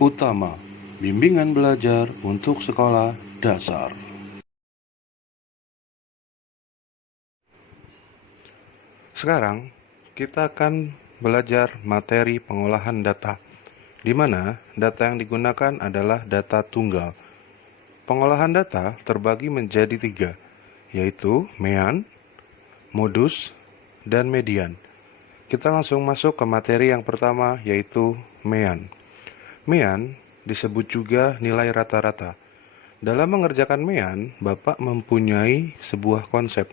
Utama, bimbingan belajar untuk sekolah dasar. Sekarang, kita akan belajar materi pengolahan data, di mana data yang digunakan adalah data tunggal. Pengolahan data terbagi menjadi 3, yaitu mean, modus, dan median. Kita langsung masuk ke materi yang pertama, yaitu mean. Mean disebut juga nilai rata-rata. Dalam mengerjakan mean, Bapak mempunyai sebuah konsep,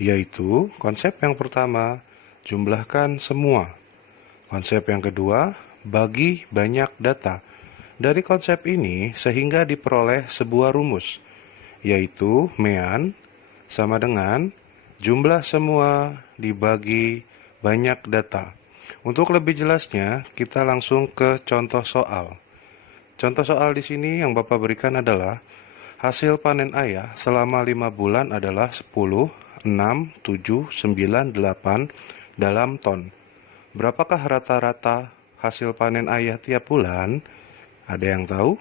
yaitu konsep yang pertama, jumlahkan semua. Konsep yang kedua, bagi banyak data. Dari konsep ini sehingga diperoleh sebuah rumus, yaitu mean sama dengan jumlah semua dibagi banyak data. Untuk lebih jelasnya, kita langsung ke contoh soal. Contoh soal di sini yang Bapak berikan adalah hasil panen ayah selama 5 bulan adalah 10, 6, 7, 9, 8 dalam ton. Berapakah rata-rata hasil panen ayah tiap bulan? Ada yang tahu?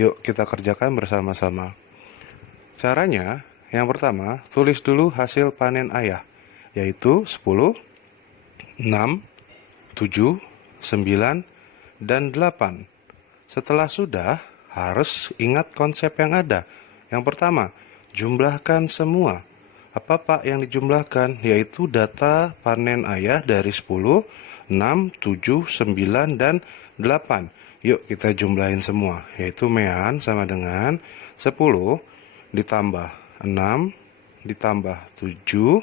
Yuk kita kerjakan bersama-sama. Caranya, yang pertama, tulis dulu hasil panen ayah, yaitu 10, 6, 7, 9, dan 8. Setelah sudah, harus ingat konsep yang ada. Yang pertama, jumlahkan semua. Apa Pak yang dijumlahkan? Yaitu data panen ayah dari 10, 6, 7, 9, dan 8. Yuk kita jumlahin semua, yaitu mean sama dengan 10 ditambah 6 ditambah 7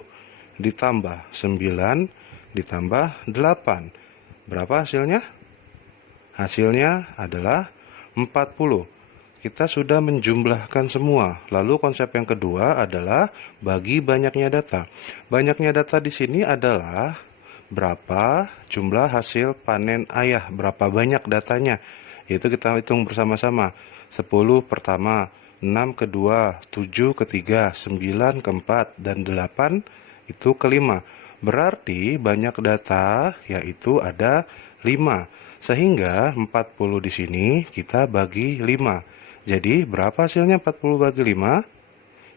ditambah 9 ditambah 8. Berapa hasilnya? Hasilnya adalah 40. Kita sudah menjumlahkan semua. Lalu konsep yang kedua adalah bagi banyaknya data. Banyaknya data di sini adalah berapa jumlah hasil panen ayah, berapa banyak datanya. Yaitu kita hitung bersama-sama. 10 pertama, 6 kedua, 7 ketiga, 9 keempat, dan 8 itu kelima. Berarti banyak data yaitu ada 5. Sehingga 40 di sini kita bagi 5. Jadi berapa hasilnya 40 bagi 5?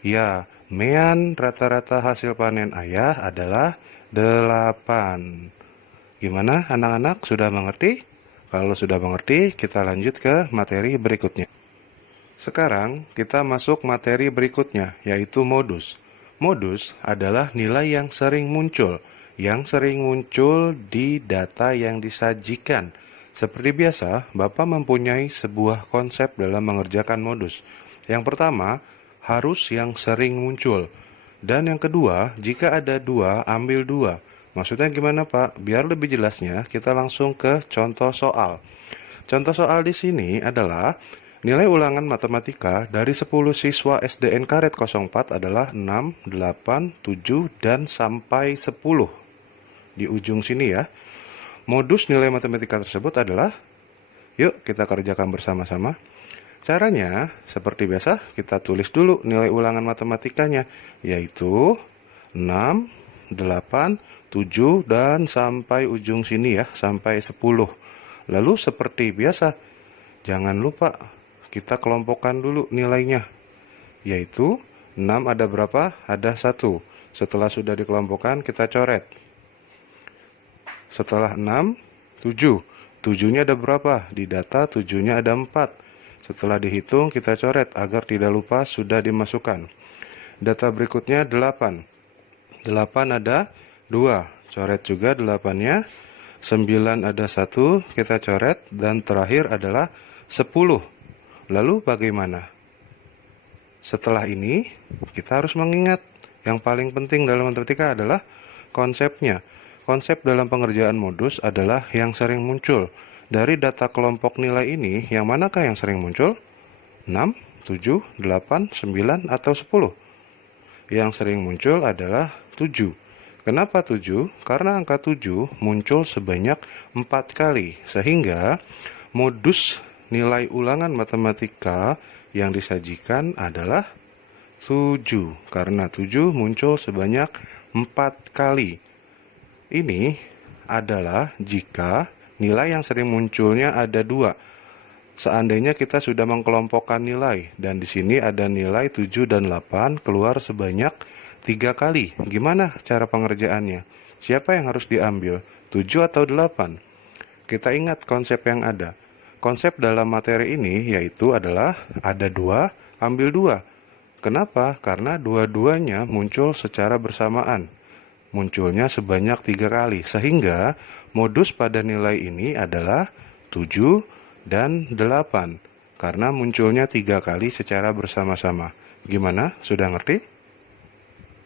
Ya, mean rata-rata hasil panen ayah adalah 8. Gimana anak-anak, sudah mengerti? Kalau sudah mengerti, kita lanjut ke materi berikutnya. Sekarang kita masuk materi berikutnya, yaitu modus. Modus adalah nilai yang sering muncul di data yang disajikan. Seperti biasa, Bapak mempunyai sebuah konsep dalam mengerjakan modus. Yang pertama, harus yang sering muncul. Dan yang kedua, jika ada 2, ambil 2. Maksudnya gimana Pak? Biar lebih jelasnya, kita langsung ke contoh soal. Contoh soal di sini adalah nilai ulangan matematika dari 10 siswa SDN Karet 04 adalah 6, 8, 7, dan sampai 10. Di ujung sini ya. Modus nilai matematika tersebut adalah, yuk kita kerjakan bersama-sama. Caranya, seperti biasa, kita tulis dulu nilai ulangan matematikanya, yaitu 6, 8, 7, dan sampai ujung sini ya, sampai 10. Lalu seperti biasa, jangan lupa kita kelompokkan dulu nilainya, yaitu 6 ada berapa? Ada 1. Setelah sudah dikelompokkan, kita coret. Setelah 6, 7. 7-nya ada berapa? Di data 7-nya ada 4. Setelah dihitung, kita coret agar tidak lupa sudah dimasukkan. Data berikutnya 8. 8 ada 2. Coret juga 8-nya. 9 ada 1, kita coret. Dan terakhir adalah 10. Lalu bagaimana? Setelah ini, kita harus mengingat yang paling penting dalam matematika adalah konsepnya. Konsep dalam pengerjaan modus adalah yang sering muncul. Dari data kelompok nilai ini, yang manakah yang sering muncul? 6, 7, 8, 9, atau 10? Yang sering muncul adalah 7. Kenapa 7? Karena angka 7 muncul sebanyak 4 kali. Sehingga modus nilai ulangan matematika yang disajikan adalah 7. Karena 7 muncul sebanyak 4 kali. Ini adalah jika nilai yang sering munculnya ada 2. Seandainya kita sudah mengelompokkan nilai, dan di sini ada nilai 7 dan 8 keluar sebanyak 3 kali. Gimana cara pengerjaannya? Siapa yang harus diambil? 7 atau 8? Kita ingat konsep yang ada. Konsep dalam materi ini yaitu adalah ada 2, ambil 2. Kenapa? Karena dua-duanya muncul secara bersamaan. Munculnya sebanyak 3 kali, sehingga modus pada nilai ini adalah 7 dan 8, karena munculnya 3 kali secara bersama-sama. Gimana? Sudah ngerti?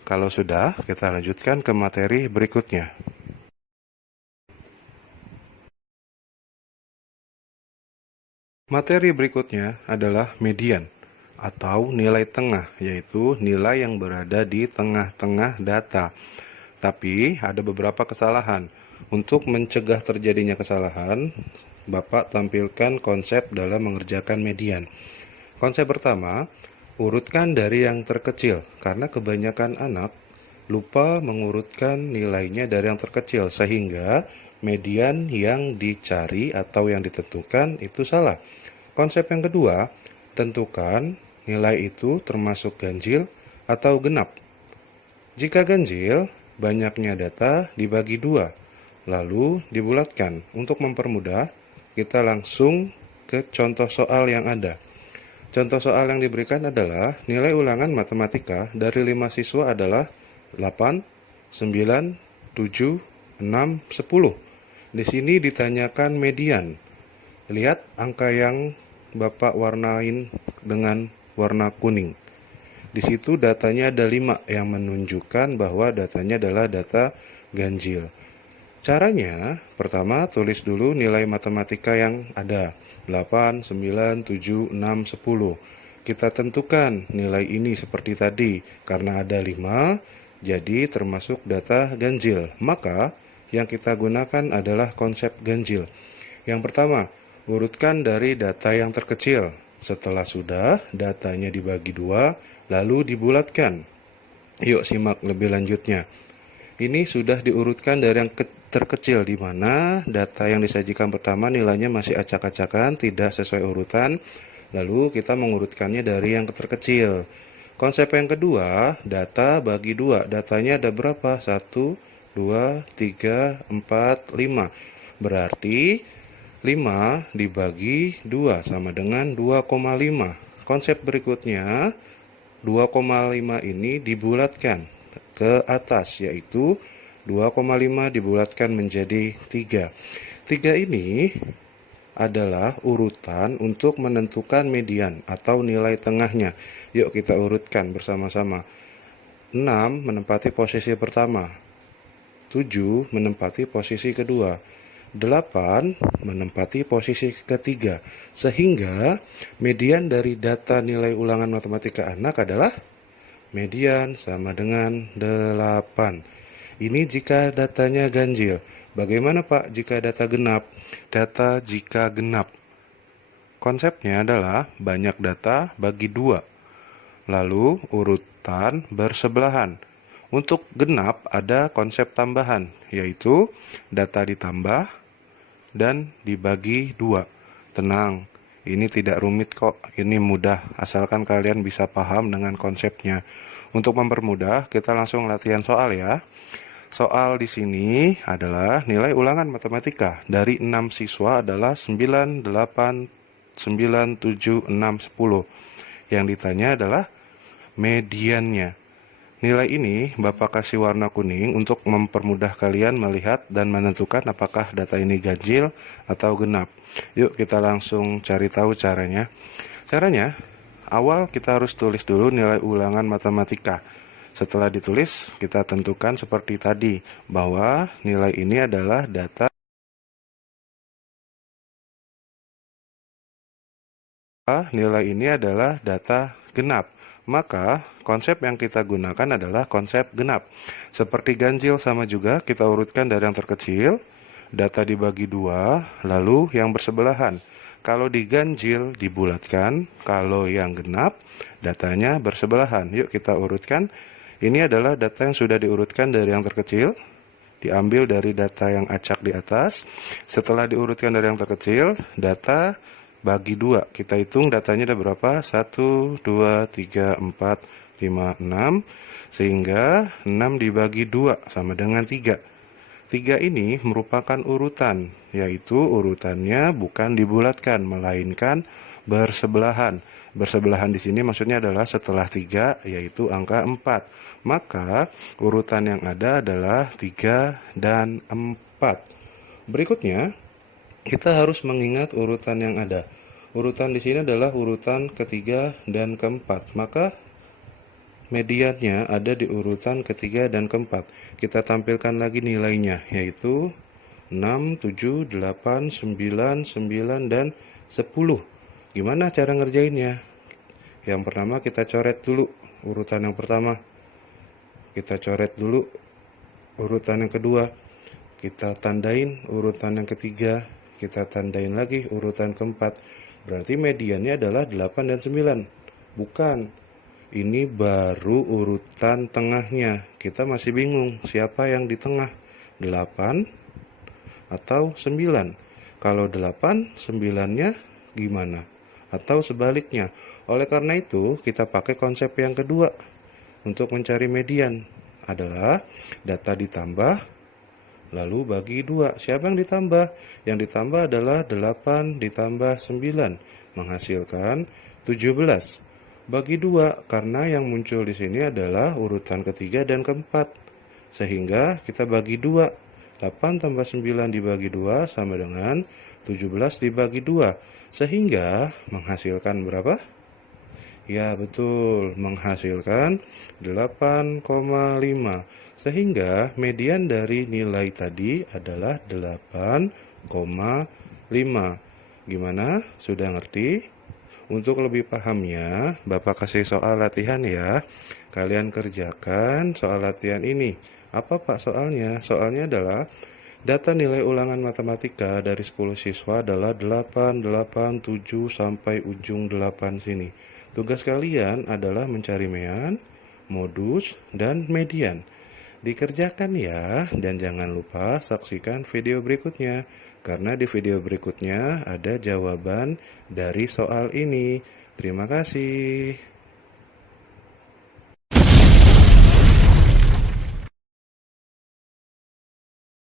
Kalau sudah, kita lanjutkan ke materi berikutnya. Materi berikutnya adalah median atau nilai tengah, yaitu nilai yang berada di tengah-tengah data. Tapi ada beberapa kesalahan. Untuk mencegah terjadinya kesalahan, Bapak tampilkan konsep dalam mengerjakan median. Konsep pertama, urutkan dari yang terkecil, karena kebanyakan anak lupa mengurutkan nilainya dari yang terkecil, sehingga median yang dicari atau yang ditentukan itu salah. Konsep yang kedua, tentukan nilai itu termasuk ganjil atau genap. Jika ganjil, banyaknya data dibagi 2, lalu dibulatkan. Untuk mempermudah, kita langsung ke contoh soal yang ada. Contoh soal yang diberikan adalah nilai ulangan matematika dari 5 siswa adalah 8, 9, 7, 6, 10. Di sini ditanyakan median. Lihat angka yang Bapak warnain dengan warna kuning. Di situ datanya ada 5 yang menunjukkan bahwa datanya adalah data ganjil. Caranya, pertama tulis dulu nilai matematika yang ada. 8, 9, 7, 6, 10. Kita tentukan nilai ini seperti tadi. Karena ada 5, jadi termasuk data ganjil. Maka, yang kita gunakan adalah konsep ganjil. Yang pertama, urutkan dari data yang terkecil. Setelah sudah, datanya dibagi 2, lalu dibulatkan. Yuk simak lebih lanjutnya. Ini sudah diurutkan dari yang terkecil, di mana data yang disajikan pertama nilainya masih acak-acakan, tidak sesuai urutan. Lalu kita mengurutkannya dari yang terkecil. Konsep yang kedua, data bagi 2. Datanya ada berapa? 1, 2, 3, 4, 5. Berarti 5 dibagi 2 sama dengan 2,5. Konsep berikutnya, 2,5 ini dibulatkan ke atas, yaitu 2,5 dibulatkan menjadi 3. 3 ini adalah urutan untuk menentukan median atau nilai tengahnya. Yuk kita urutkan bersama-sama. 6 menempati posisi pertama, 7 menempati posisi kedua, 8 menempati posisi ketiga, sehingga median dari data nilai ulangan matematika anak adalah median sama dengan 8. Ini jika datanya ganjil. Bagaimana Pak jika data genap? Data jika genap, konsepnya adalah banyak data bagi 2, lalu urutan bersebelahan. Untuk genap ada konsep tambahan, yaitu data ditambah dan dibagi 2. Tenang, ini tidak rumit kok, ini mudah, asalkan kalian bisa paham dengan konsepnya. Untuk mempermudah, kita langsung latihan soal ya. Soal di sini adalah nilai ulangan matematika dari 6 siswa adalah 9, 8, 9, 7, 6, 10. Yang ditanya adalah mediannya. Nilai ini Bapak kasih warna kuning untuk mempermudah kalian melihat dan menentukan apakah data ini ganjil atau genap. Yuk kita langsung cari tahu caranya. Caranya, awal kita harus tulis dulu nilai ulangan matematika. Setelah ditulis, kita tentukan seperti tadi, bahwa nilai ini adalah data genap. Maka konsep yang kita gunakan adalah konsep genap. Seperti ganjil sama juga, kita urutkan dari yang terkecil, data dibagi 2, lalu yang bersebelahan. Kalau diganjil dibulatkan, kalau yang genap datanya bersebelahan. Yuk kita urutkan. Ini adalah data yang sudah diurutkan dari yang terkecil, diambil dari data yang acak di atas. Setelah diurutkan dari yang terkecil, data bagi 2. Kita hitung datanya ada berapa? 1, 2, 3, 4, 5, 6. Sehingga 6 dibagi 2 sama dengan 3. 3 ini merupakan urutan, yaitu urutannya bukan dibulatkan, melainkan bersebelahan. Bersebelahan di sini maksudnya adalah setelah 3, yaitu angka 4. Maka urutan yang ada adalah 3 dan 4. Berikutnya, kita harus mengingat urutan yang ada. Urutan di sini adalah urutan ketiga dan keempat. Maka mediannya ada di urutan ketiga dan keempat. Kita tampilkan lagi nilainya, yaitu 6, 7, 8, 9, 9, dan 10. Gimana cara ngerjainnya? Yang pertama kita coret dulu urutan yang pertama. Kita coret dulu urutan yang kedua. Kita tandain urutan yang ketiga. Kita tandain lagi urutan keempat. Berarti mediannya adalah 8 dan 9. Bukan. Ini baru urutan tengahnya. Kita masih bingung siapa yang di tengah, 8 atau 9. Kalau 8, 9-nya gimana? Atau sebaliknya. Oleh karena itu, kita pakai konsep yang kedua untuk mencari median. Adalah data ditambah, lalu bagi 2. Siapa yang ditambah? Yang ditambah adalah 8 ditambah 9, menghasilkan 17. Bagi 2, karena yang muncul di sini adalah urutan ketiga dan keempat. Sehingga kita bagi 2. 8 tambah 9 dibagi 2 sama dengan 17 dibagi 2. Sehingga menghasilkan berapa? Ya betul, menghasilkan 8,5. Sehingga median dari nilai tadi adalah 8,5. Gimana? Sudah ngerti? Untuk lebih pahamnya, Bapak kasih soal latihan ya. Kalian kerjakan soal latihan ini. Apa Pak soalnya? Soalnya adalah data nilai ulangan matematika dari 10 siswa adalah 8, 8, 7 sampai ujung 8 sini. Tugas kalian adalah mencari mean, modus, dan median. Dikerjakan ya, dan jangan lupa saksikan video berikutnya, karena di video berikutnya ada jawaban dari soal ini. Terima kasih.